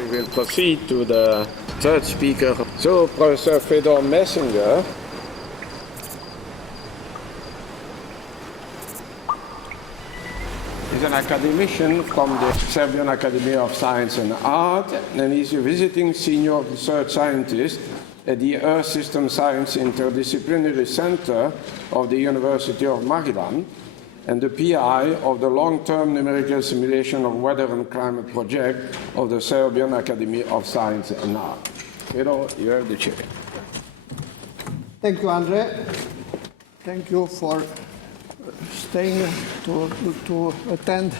We will proceed to the third speaker. So, Professor Fedor Mesinger is an academician from the Serbian Academy of Science and Art, and he's a visiting senior research scientist at the Earth System Science Interdisciplinary Center of the University of Maryland, and the PI of the long-term numerical simulation of weather and climate project of the Serbian Academy of Science and Art. Fedor, you have the chair. Thank you, Andre. Thank you for staying to attend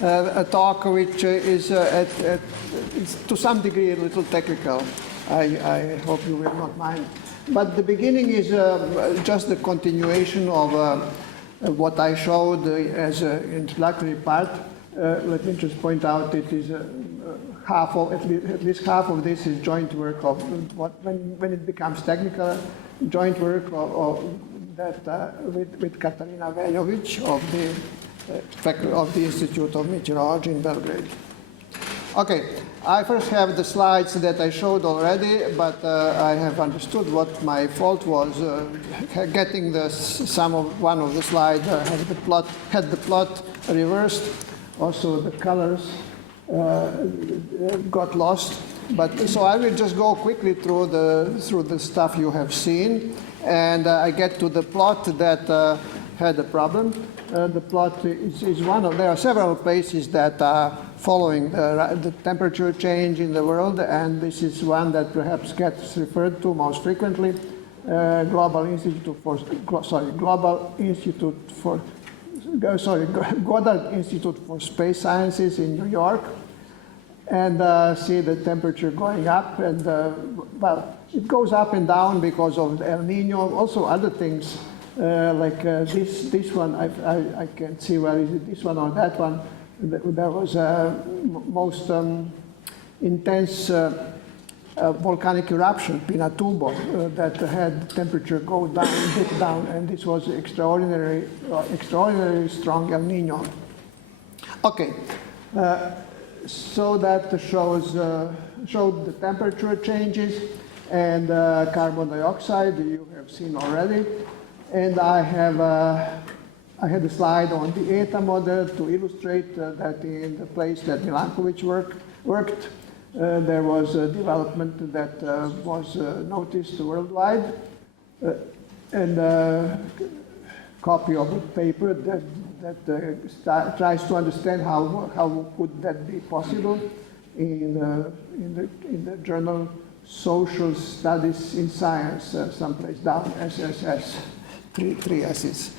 a talk which is to some degree a little technical. I hope you will not mind. But the beginning is just the continuation of what I showed as an introductory part. Let me just point out it is at least half of this is joint work of when it becomes technical, joint work with Katarina Veljović of the Institute of Meteorology in Belgrade. Okay, I first have the slides that I showed already, but I have understood what my fault was. Getting one of the slides had the plot reversed. Also, the colors got lost. But so I will just go quickly through the stuff you have seen, and I get to the plot that had a problem. The plot is one of, there are several places that are following the temperature change in the world, and this is one that perhaps gets referred to most frequently, Goddard Institute for Space Sciences in New York, and see the temperature going up, and well, it goes up and down because of El Nino, also other things. Like this one, I can't see where is it, this one or that one. There was a most intense volcanic eruption, Pinatubo, that had temperature go down, dip down, and this was extraordinarily strong El Nino. Okay, so that showed the temperature changes, and carbon dioxide you have seen already. And I had a slide on the ETA model to illustrate that in the place that Milankovic worked, there was a development that was noticed worldwide, and a copy of a paper that tries to understand how could that be possible in the journal Social Studies in Science, someplace down, SSS. Three S's.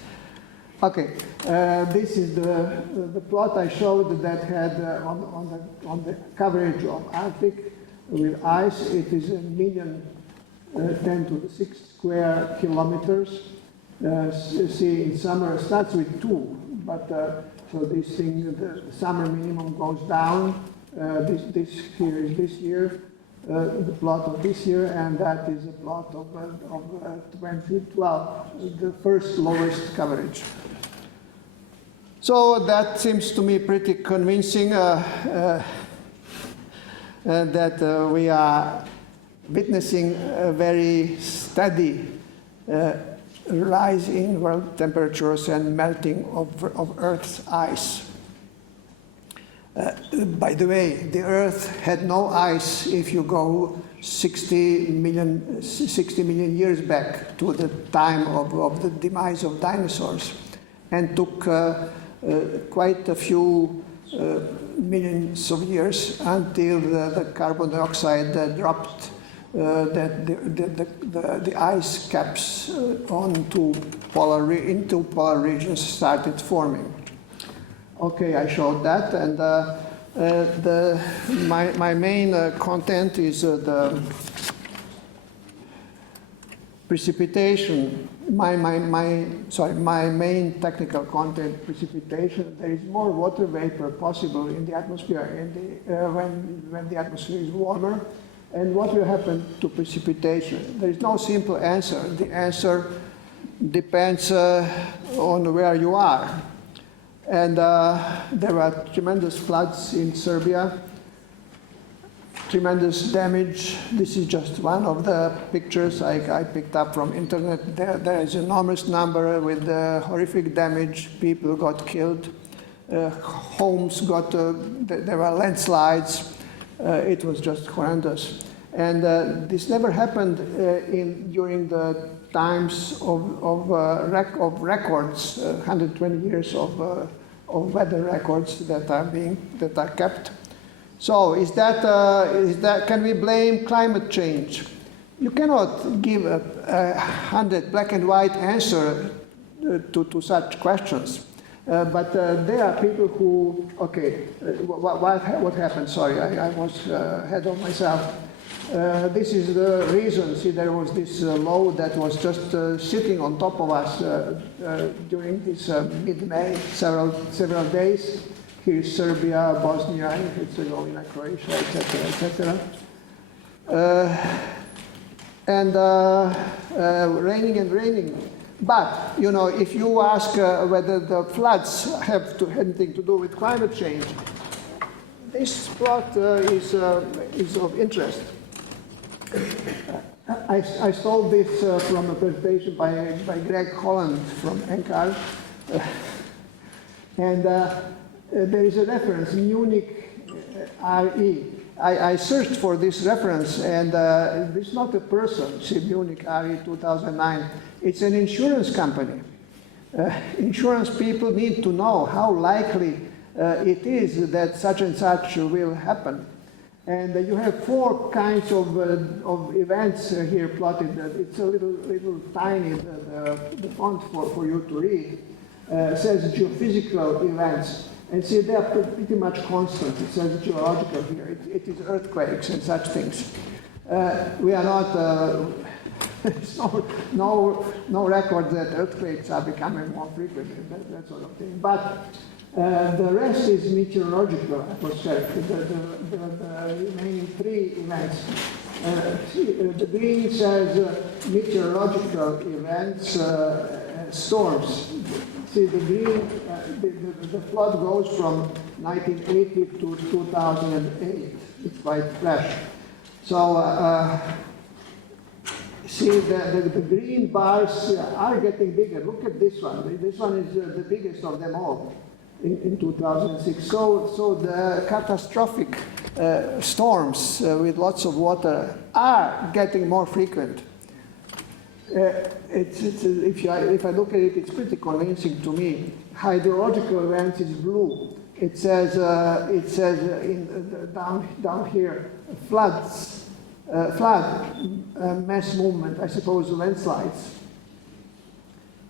Okay, this is the plot I showed that had on the coverage of Arctic with ice. It is a million 10 to the 6 square kilometers. See, in summer it starts with 2, but so this thing, the summer minimum goes down. This here is this year. The plot of this year, and that is a plot of 2012, the first lowest coverage. So that seems to me pretty convincing that we are witnessing a very steady rise in world temperatures and melting of Earth's ice. By the way, the Earth had no ice if you go 60 million years back to the time of the demise of dinosaurs, and took quite a few millions of years until the carbon dioxide dropped, that the ice caps into polar regions started forming. Okay, I showed that, and my main content is the precipitation. My main technical content, precipitation. There is more water vapor possible in the atmosphere when the atmosphere is warmer. And what will happen to precipitation? There is no simple answer. The answer depends on where you are. And there were tremendous floods in Serbia tremendous damage. This is just one of the pictures I picked up from internet. There is an enormous number with horrific damage. People got killed. Homes got, there were landslides. It was just horrendous. And this never happened during the times of records, 120 years of weather records that are kept. So is that can we blame climate change? You cannot give a 100 black and white answer to such questions. But there are people who, okay, what happened? Sorry, I was ahead of myself. This is the reason. See, there was this low that was just sitting on top of us during this mid-May, several days. Here is Serbia, Bosnia, Herzegovina, Croatia, etc., and raining and raining. But, you know, if you ask whether the floods have anything to do with climate change, this plot is of interest. I stole this from a presentation by Greg Holland from NCAR. And there is a reference, Munich RE. I searched for this reference, and it's not a person, see, Munich RE 2009. It's an insurance company. Insurance people need to know how likely it is that such and such will happen. And you have 4 kinds of events here plotted. It's a little tiny, the font for you to read. It says geophysical events. And see, they are pretty much constant. It says geological here. It is earthquakes and such things. We are not, there's no record that earthquakes are becoming more frequent, that sort of thing. But the rest is meteorological, atmospheric, the remaining 3 events. The green says meteorological events, storms. See, the green, the flood goes from 1980 to 2008. It's quite fresh. So, see, the green bars are getting bigger. Look at this one. This one is the biggest of them all in 2006. So the catastrophic storms with lots of water are getting more frequent. If I look at it, it's pretty convincing to me. Hydrological events is blue. It says down here, floods, mass movement. I suppose landslides.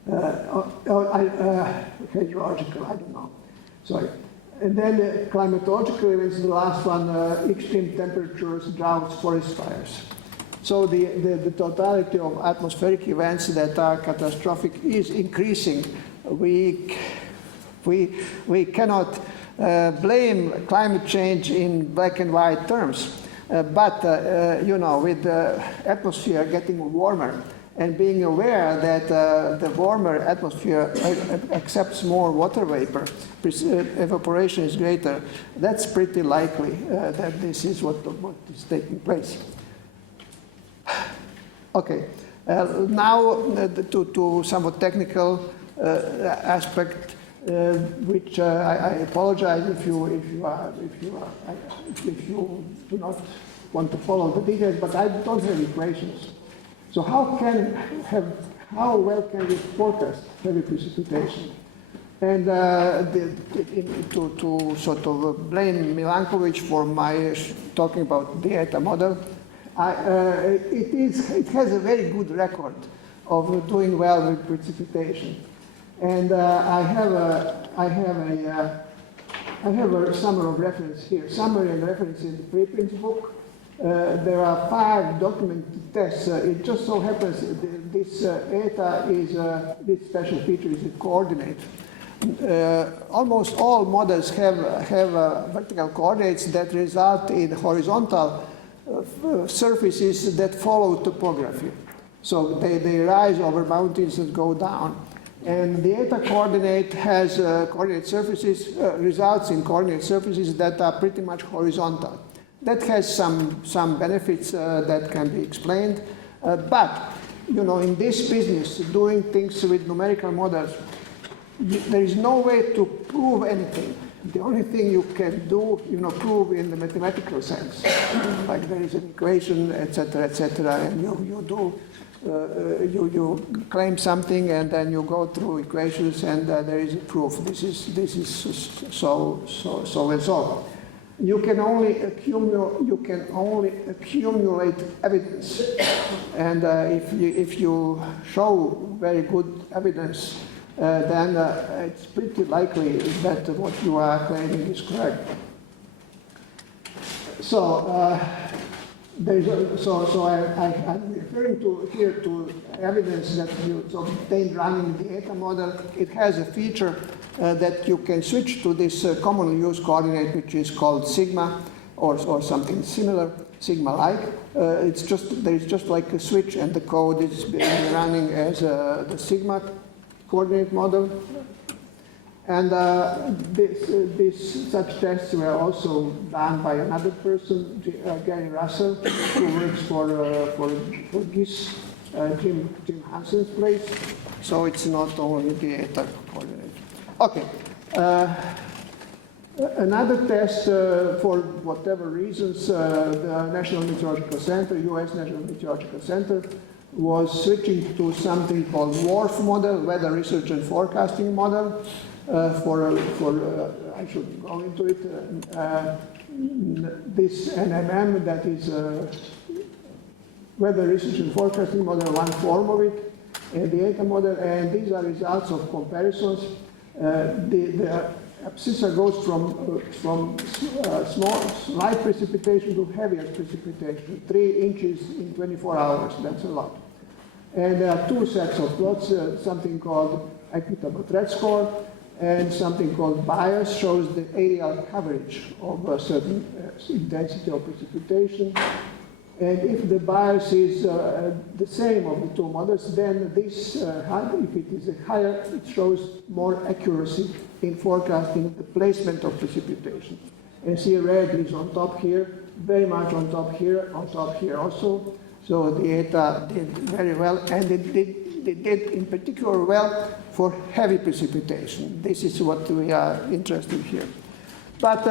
Hydrological, I don't know. Sorry. And then climatological events, the last one, extreme temperatures, droughts, forest fires. So the totality of atmospheric events that are catastrophic is increasing. We cannot blame climate change in black and white terms, but you know, with the atmosphere getting warmer and being aware that the warmer atmosphere accepts more water vapor, evaporation is greater, that's pretty likely that this is what is taking place. Okay, now to somewhat technical aspect, which I apologize if you do not want to follow the details, but I don't have equations. So how well can we forecast heavy precipitation? And to sort of blame Milankovic for my talking about the ETA model, it has a very good record of doing well with precipitation. And I have a summary of reference here. Summary and reference in the preprints book. There are 5 documented tests. It just so happens this ETA is this special feature is a coordinate. Almost all models have vertical coordinates that result in horizontal surfaces that follow topography. So they rise over mountains and go down. And the ETA coordinate has coordinate surfaces, results in coordinate surfaces that are pretty much horizontal. that has some benefits that can be explained. But, you know, in this business, doing things with numerical models, there is no way to prove anything. The only thing you can do, you know, prove in the mathematical sense, like there is an equation, etc., and you claim something, and then you go through equations, and there is a proof. This is so and so. You can only accumulate evidence, and if you show very good evidence, then it's pretty likely that what you are claiming is correct. So, I'm referring here to evidence that you obtained running the ETA model. It has a feature that you can switch to this commonly used coordinate, which is called sigma, or something similar, sigma-like. There is just like a switch, and the code is being running as the sigma coordinate model. And such tests were also done by another person, Gary Russell, who works for GIS, Jim Hansen's place. So it's not only the ETA coordinate. Okay. Another test, for whatever reasons, the National Meteorological Center, U.S. National Meteorological Center, was switching to something called WRF model, Weather Research and Forecasting Model. I shouldn't go into it. This NMM, that is Weather Research and Forecasting Model, one form of it, and the ETA model, and these are results of comparisons. The abscissa goes from small, light precipitation to heavier precipitation, 3 inches in 24 hours, that's a lot. And there are two sets of plots, something called Equitable Threat Score, and something called bias shows the areal coverage of a certain intensity of precipitation. And if the bias is the same of the two models, then this, if it is higher, it shows more accuracy in forecasting the placement of precipitation. And see, red is on top here, very much on top here also. So the ETA did very well, and it did in particular well for heavy precipitation. This is what we are interested in here. But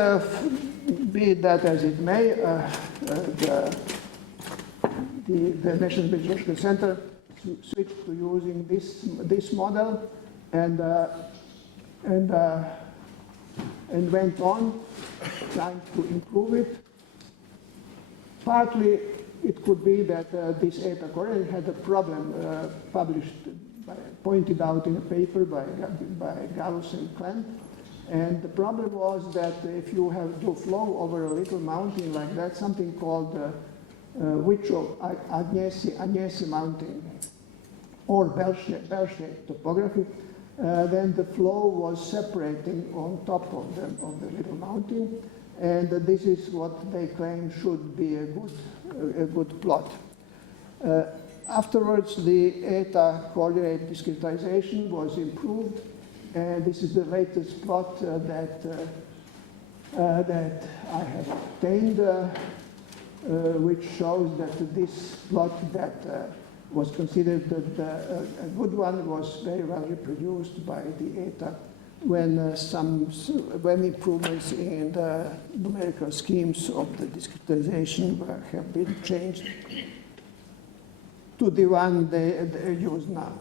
be that as it may, the National Meteorological Center switched to using this model and went on trying to improve it. Partly it could be that this ETA coordinate had a problem pointed out in a paper by Gallus and Klomp. And the problem was that if you have to flow over a little mountain like that, something called Agnesi mountain or bell-shaped topography, then the flow was separating on top of the little mountain, and this is what they claim should be a good plot. Afterwards, the ETA coordinate discretization was improved, and this is the latest plot that I have obtained, which shows that this plot that was considered a good one was very well reproduced by the ETA when improvements in the numerical schemes of the discretization have been changed to the one they use now.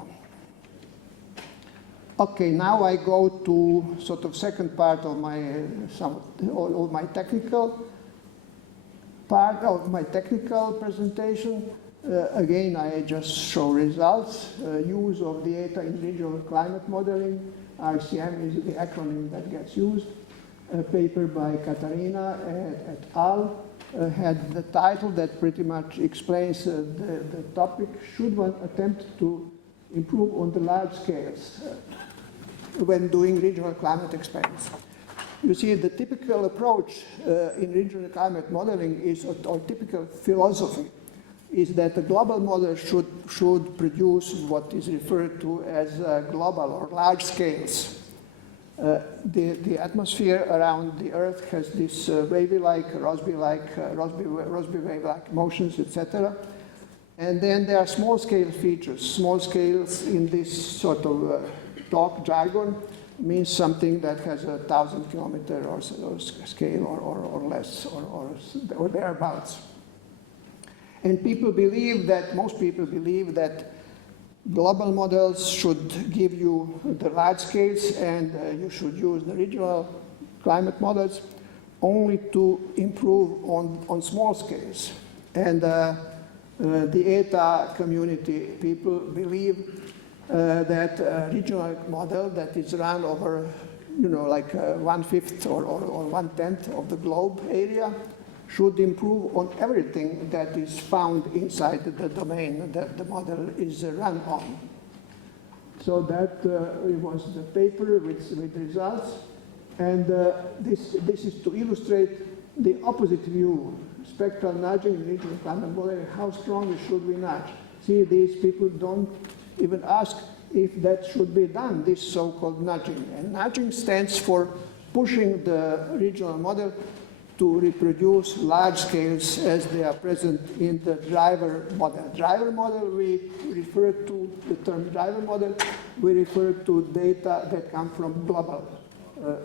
Okay, now I go to sort of second part of my technical part of my technical presentation. Again, I just show results. Use of the ETA in regional climate modeling. RCM is the acronym that gets used. A paper by Katarina et al. Had the title that pretty much explains the topic, should one attempt to improve on the large scales when doing regional climate experiments. You see, the typical approach in regional climate modeling is, or typical philosophy, is that the global model should produce what is referred to as global or large scales. The atmosphere around the Earth has this wavy-like, Rossby wave-like motions, etc. And then there are small-scale features. Small scales in this sort of talk jargon means something that has 1,000 kilometer or scale or less or thereabouts. And people believe that, most people believe that global models should give you the large scales and you should use the regional climate models only to improve on small scales. And the ETA community people believe that a regional model that is run over, like 1/5 or 1/10 of the globe area should improve on everything that is found inside the domain that the model is run on. So that was the paper with results. And this is to illustrate the opposite view. Spectral nudging, regional climate modeling, how strongly should we nudge? See, these people don't even ask if that should be done, this so-called nudging. And nudging stands for pushing the regional model to reproduce large scales as they are present in the driver model. Driver model, we refer to the term driver model, we refer to data that come from global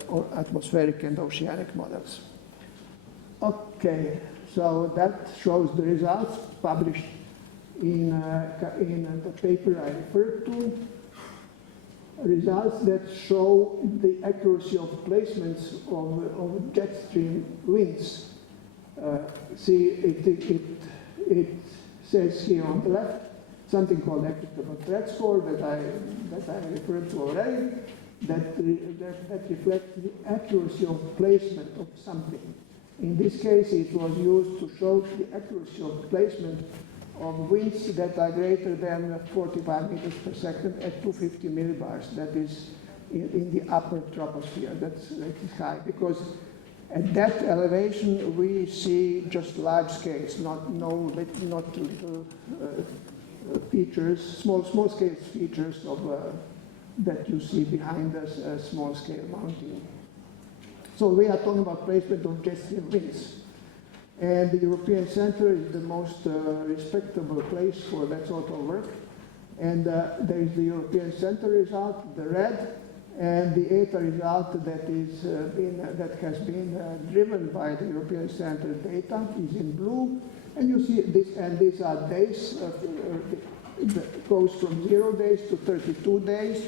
or atmospheric and oceanic models. Okay, so that shows the results published in the paper I referred to. Results that show the accuracy of placements of jet stream winds. See, it says here on the left something called Equitable Threat Score that I referred to already, that reflects the accuracy of placement of something. In this case, it was used to show the accuracy of placement of winds that are greater than 45 meters per second at 250 millibars. That is in the upper troposphere. That is high, because at that elevation we see just large scales, not little features, small scale features of that you see behind us, a small scale mountain. So we are talking about placement of jet stream winds. And the European Center is the most respectable place for that sort of work. And there is the European Center result, the red, and the ETA result that has been driven by the European Center data is in blue. And you see this, and these are days, it goes from 0 days to 32 days.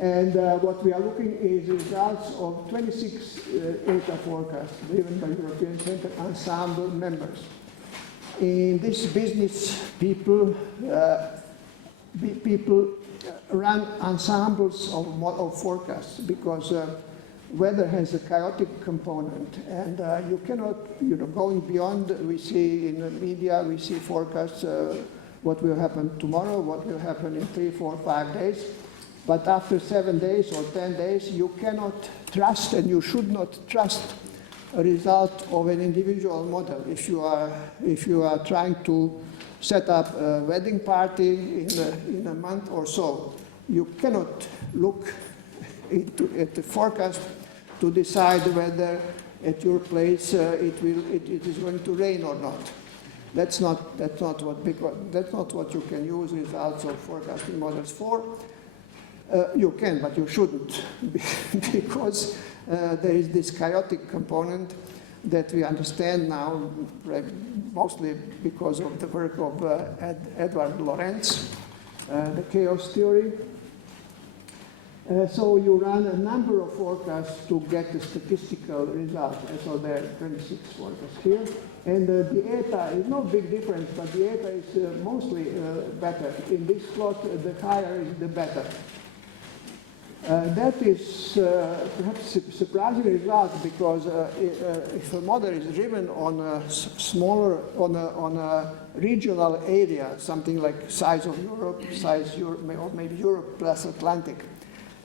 And what we are looking is results of 26 ETA forecasts driven by European Center ensemble members. In this business, people run ensembles of forecasts because weather has a chaotic component, and you cannot, going beyond. We see in the media, we see forecasts what will happen tomorrow, what will happen in 3, 4, 5 days. But after 7 days or 10 days, you cannot trust, and you should not trust, a result of an individual model. If you are trying to set up a wedding party in a month or so, you cannot look at the forecast to decide whether at your place it is going to rain or not. That's not what you can use results of forecasting models for. You can, but you shouldn't, because there is this chaotic component that we understand now, mostly because of the work of Edward Lorenz, the chaos theory. So you run a number of forecasts to get the statistical result. So there are 26 forecasts here. And the ETA is no big difference, but the ETA is mostly better. In this plot, the higher is the better. That is perhaps a surprising result, because if a model is driven on a smaller, on a regional area, something like size of Europe, or maybe Europe plus Atlantic,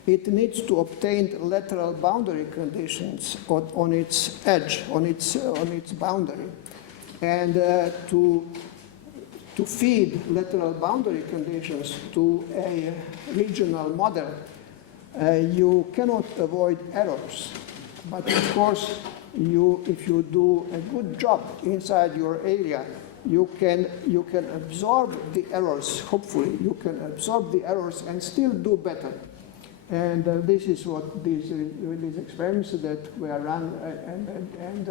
it needs to obtain lateral boundary conditions on its edge, on its boundary, and to feed lateral boundary conditions to a regional model. you cannot avoid errors. But of course, if you do a good job inside your area, you can absorb the errors. Hopefully, you can absorb the errors and still do better. And this is what these experiments that were run and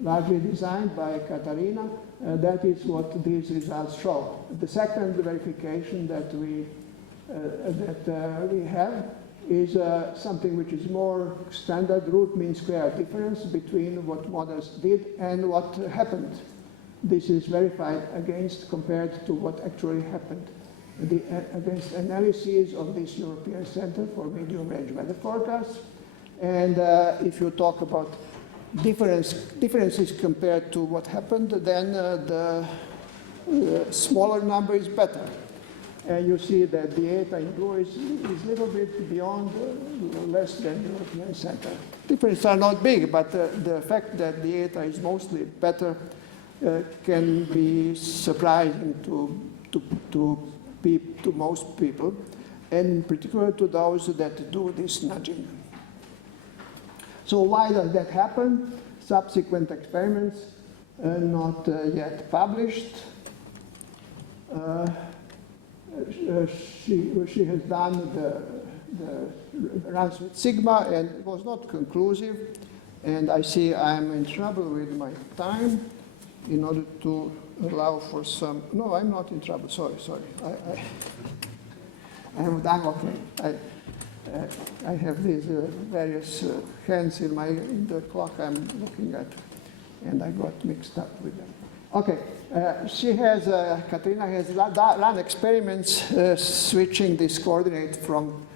largely designed by Katarina, that is what these results show. The second verification that we have is something which is more standard root mean square difference between what models did and what happened. This is verified compared to what actually happened. Against analyses of this European Center for Medium Range Weather Forecasts. And if you talk about differences compared to what happened, then the smaller number is better. And you see that the eta in blue is a little bit beyond, less than European Center. Differences are not big, but the fact that the eta is mostly better can be surprising to most people, and in particular to those that do this nudging. So why does that happen? Subsequent experiments not yet published. She has done the runs with sigma, and it was not conclusive. And I see I'm in trouble with my time. In order to allow for some, no, I'm not in trouble. Sorry. I'm okay. I have these various hands in the clock I'm looking at, and I got mixed up with them. Okay, Katarina has run experiments switching this coordinate from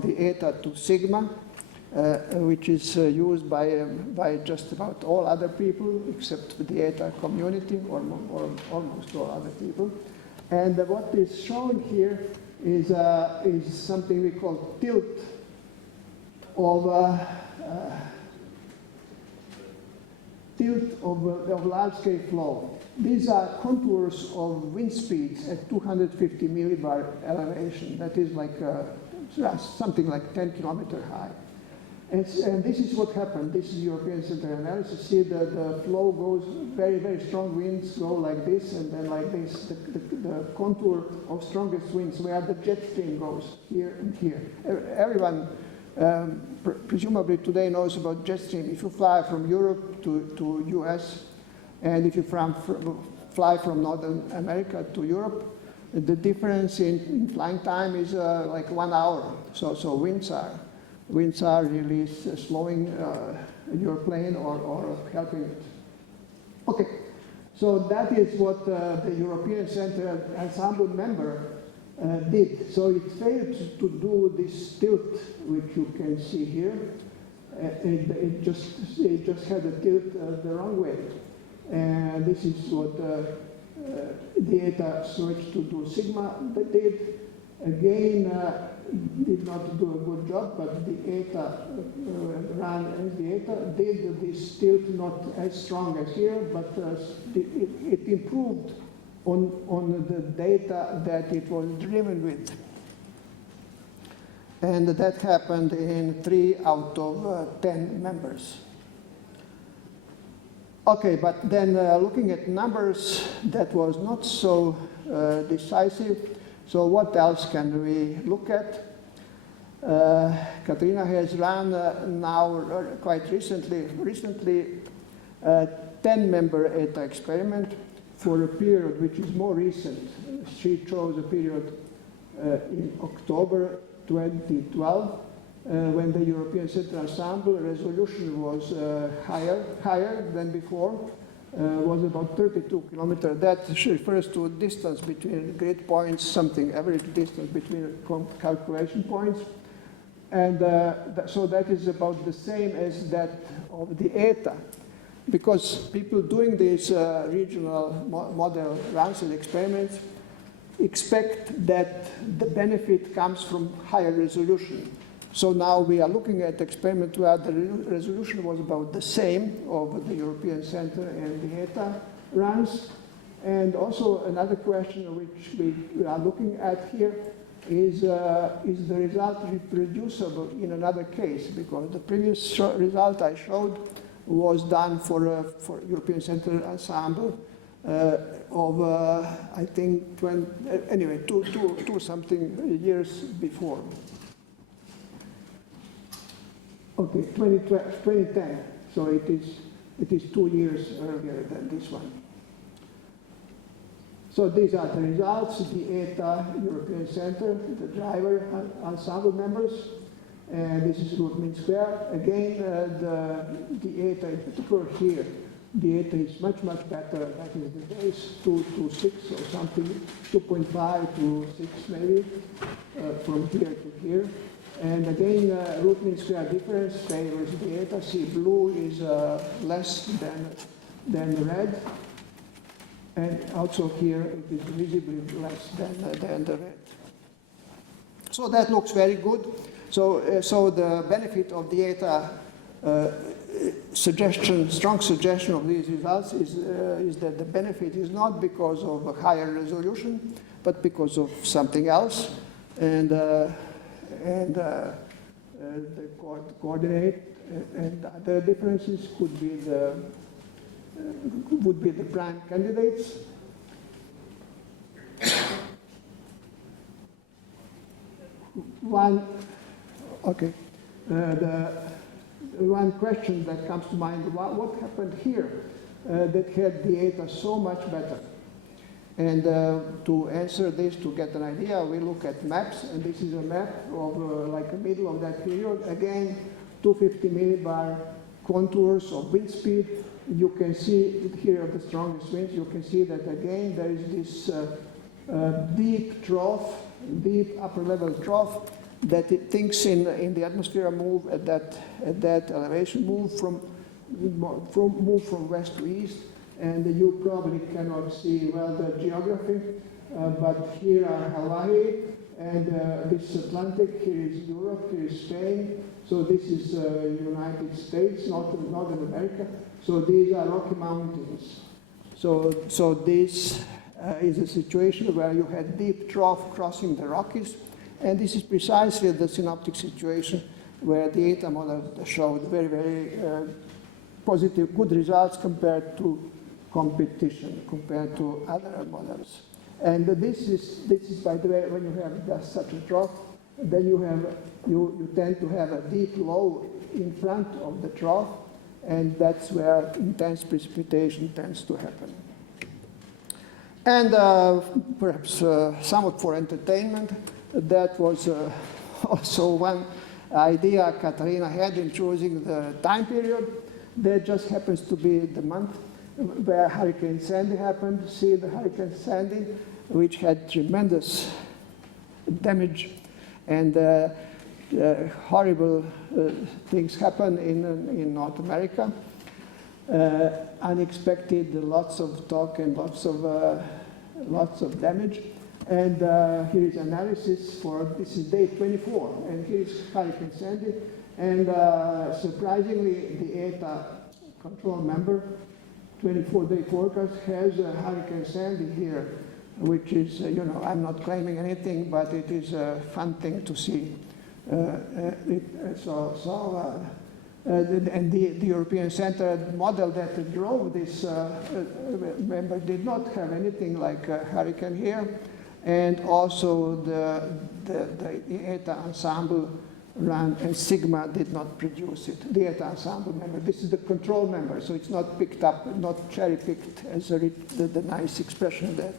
the eta to sigma, which is used by just about all other people except the eta community, or almost all other people. And what is shown here is something we call tilt of large-scale flow. These are contours of wind speeds at 250 millibar elevation. That is like something like 10 kilometers high. And this is what happened. This is European Center analysis. See that the flow goes, very, very strong winds go like this and then like this. The contour of strongest winds where the jet stream goes, here and here. Everyone presumably today knows about jet stream. If you fly from Europe to US, and if you fly from Northern America to Europe, the difference in flying time is like 1 hour. So winds are really slowing your plane or helping it. Okay, so that is what the European Center ensemble member did. So it failed to do this tilt, which you can see here. It just had a tilt the wrong way. And this is what the eta switched to do sigma did. Again, did not do a good job, but the eta ran as the eta did this tilt not as strong as here, but it improved on the data that it was driven with. And that happened in 3 out of 10 members. Okay, but then looking at numbers, that was not so decisive. So what else can we look at? Katarina has run now quite recently 10-member eta experiment for a period which is more recent. She chose a period in October 2012 when the European Center ensemble resolution was higher than before. Was about 32 kilometers. That refers to a distance between grid points, something average distance between calculation points. And so that is about the same as that of the eta. Because people doing these regional model runs and experiments expect that the benefit comes from higher resolution. So now we are looking at experiment where the resolution was about the same of the European Center and the eta runs. And also another question which we are looking at here is the result reproducible in another case? Because the previous result I showed was done for European Central Ensemble of, I think, two something years before. Okay, 2010, so it is 2 years earlier than this one. So these are the results, the ETA European Center, the driver ensemble members, and this is root mean square. Again, the ETA in particular here, the ETA is much, much better. That is the base 2 to 6 or something, 2.5 to 6 maybe, from here to here. And again, root mean square difference favors the ETA. See, blue is less than red. And also here, it is visibly less than the red. So that looks very good. So the benefit of the ETA strong suggestion of these results is that the benefit is not because of a higher resolution, but because of something else. And the coordinate and other differences would be the prime candidates. One question that comes to mind, what happened here that had the ETA so much better? And to answer this, to get an idea, we look at maps, and this is a map of like the middle of that period. Again, 250 millibar contours of wind speed. You can see here are the strongest winds. You can see that again there is this deep trough, deep upper level trough that things in the atmosphere move at that elevation, move from west to east, and you probably cannot see well the geography, but here are Hawaii, and this is Atlantic. Here is Europe. Here is Spain. So this is United States, Northern America. So these are Rocky Mountains. So this is a situation where you had deep trough crossing the Rockies, and this is precisely the synoptic situation where the ETA model showed very, very positive, good results compared to competition, compared to other models. And this is by the way, when you have such a trough, then you tend to have a deep low in front of the trough, and that's where intense precipitation tends to happen. And perhaps somewhat for entertainment, that was also one idea Katarina had in choosing the time period. That just happens to be the month where Hurricane Sandy happened. See the Hurricane Sandy, which had tremendous damage, and horrible things happen in North America. Unexpected, lots of talk and lots of damage. And here is analysis for, this is day 24, and here is Hurricane Sandy. And surprisingly, the ETA control member, 24-day forecast, has Hurricane Sandy here, which is, I'm not claiming anything, but it is a fun thing to see. And the European Center model that drove this member did not have anything like a hurricane here, and also the ETA ensemble ran, and sigma did not produce it. The ETA ensemble member. This is the control member, so it's not picked up, not cherry-picked as the nice expression that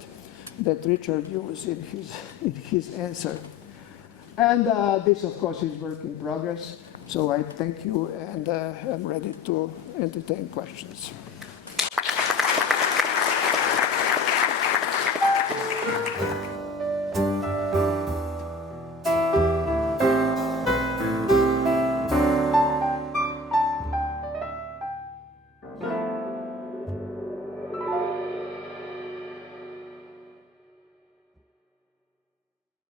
Richard used in his answer. And this, of course, is work in progress. So I thank you, and I'm ready to entertain questions.